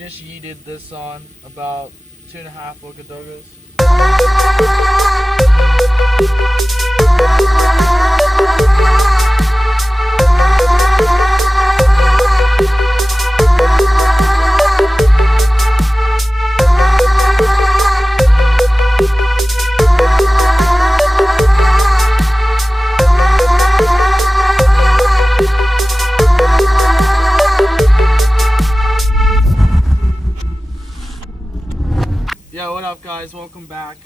Just yeeted this on about 2.5 Okadogas. Yo, what up guys, welcome back.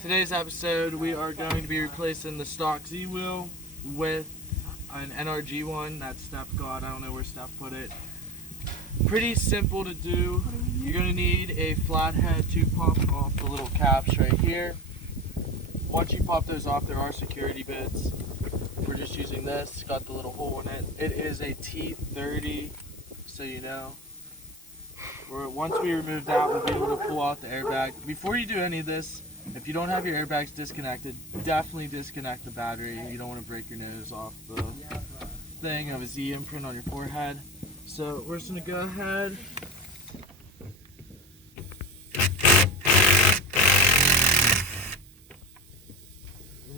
Today's episode we are going to be replacing the stock Z wheel with an NRG one that Steph got. I don't know where Steph put it. Pretty simple to do. You're going to need a flathead to pop off the little caps right here. Once you pop those off, there are security bits. We're just using this. It's got the little hole in it. It is a T30, so you know. Once we remove that, we'll be able to pull out the airbag. Before you do any of this, if you don't have your airbags disconnected, definitely disconnect the battery. You don't want to break your nose off the thing of a Z imprint on your forehead. So we're just going to go ahead.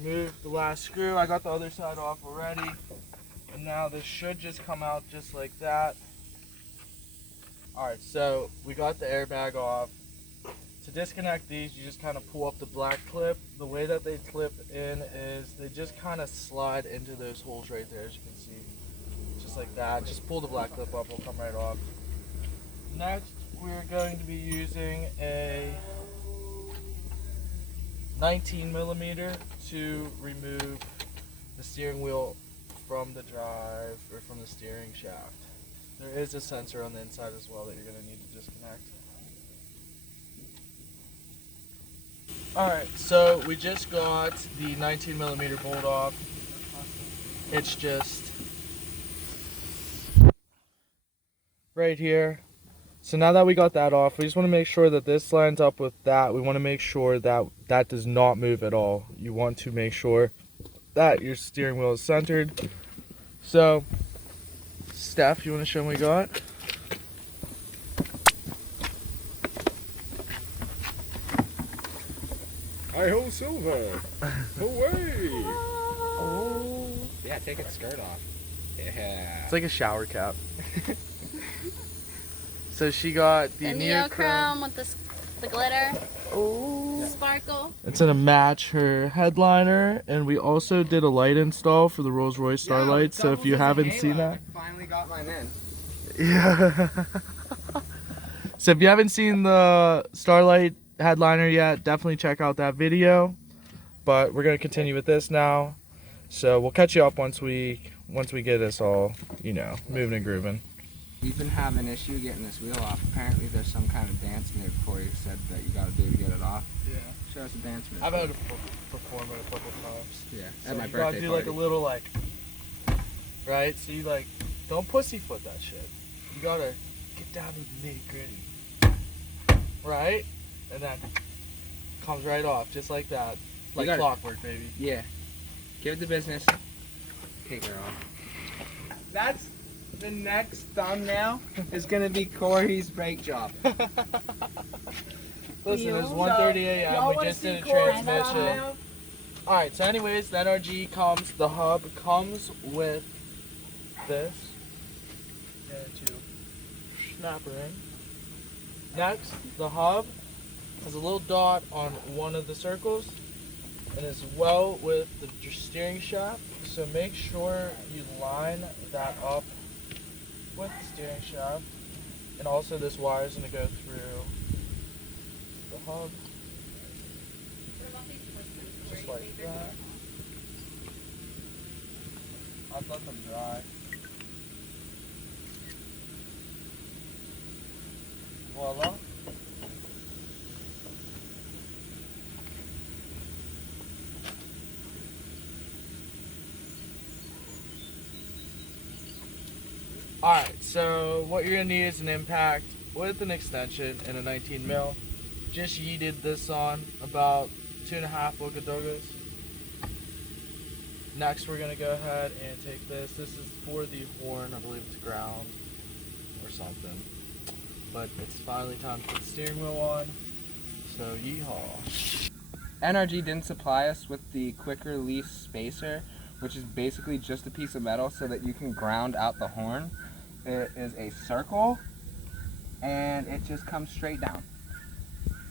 Remove the last screw. I got the other side off already. And now this should just come out just like that. Alright, so we got the airbag off. To disconnect these, you just kind of pull up the black clip. The way that they clip in is they just kind of slide into those holes right there, as you can see. Just like that. Just pull the black clip up, it'll come right off. Next, we're going to be using a 19mm to remove the steering wheel from the drive, or from the steering shaft. There is a sensor on the inside as well that you're going to need to disconnect. Alright, so we just got the 19mm bolt off. It's just right here. So now that we got that off, we just want to make sure that this lines up with that. We want to make sure that that does not move at all. You want to make sure that your steering wheel is centered. So Steph, you want to show them what we got? Hi-ho, Silver! Away! Oh. Yeah, take its skirt off. Yeah. It's like a shower cap. So she got the neochrome with the glitter. Oh. Sparkle. It's gonna match her headliner, and we also did a light install for the Rolls-Royce Starlight. So if you haven't seen that, I finally got mine in. yeah. So if you haven't seen the Starlight headliner yet, definitely check out that video. But we're gonna continue with this now. So we'll catch you up once we get this all, you know, moving and grooving. We've been having an issue getting this wheel off. Apparently there's some kind of dance move Cory said that you gotta do to get it off. Yeah. Show us a dance move. I've had to perform it a couple times. Yeah. So At my you gotta birthday do party. like a little like, right? So you like, don't pussyfoot that shit. You gotta get down to the nitty gritty, right? And then comes right off just like that, like clockwork, baby. Yeah. Give it the business. Take her off. That's the next thumbnail is gonna be Cory's brake job. Listen, it's 1:30 a.m. We just did a transmission. Alright, so anyways, the NRG comes, the hub comes with this. And to snap her in. Next, the hub has a little dot on one of the circles, and as well with the steering shaft. So make sure you line that up with the steering shaft. And also this wire is going to go through the hub. Just like that. I've let them dry. Voila. Alright, so what you're going to need is an impact with an extension and a 19mm. Just yeeted this on about 2.5 Okadogas. Next we're going to go ahead and take this. This is for the horn, I believe it's ground or something. but it's finally time to put the steering wheel on. So yeehaw. NRG didn't supply us with the quick release spacer, which is basically just a piece of metal so that you can ground out the horn. It is a circle and it just comes straight down.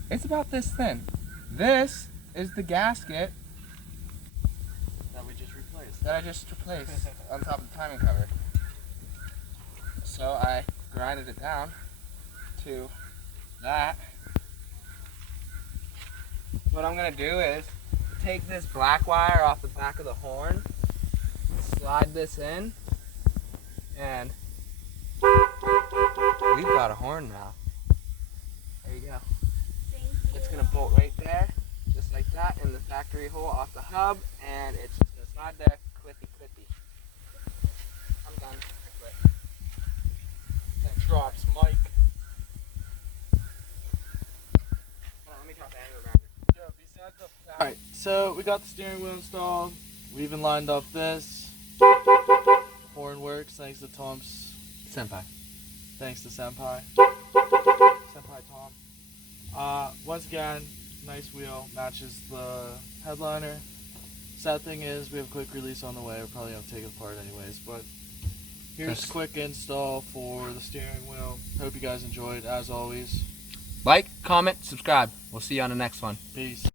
It's about this thin. This is the gasket That we just replaced. that I just replaced on top of the timing cover. So I grinded it down to that. What I'm gonna do is take this black wire off the back of the horn, slide this in, and we've got a horn now. There you go. It's gonna bolt right there, just like that, in the factory hole off the hub, and it's just gonna slide there, clippy clippy. I'm done. I quit. That drops Mike. Hold on, let me drop the angle grinder. Alright, so we got the steering wheel installed. We even lined up this. Horn works thanks to Tom's. Senpai. Thanks to Senpai. Senpai Tom. Once again, nice wheel. Matches the headliner. Sad thing is, we have a quick release on the way. We're probably going to take it apart anyways. But here's a quick install for the steering wheel. Hope you guys enjoyed, as always. Like, comment, subscribe. We'll see you on the next one. Peace.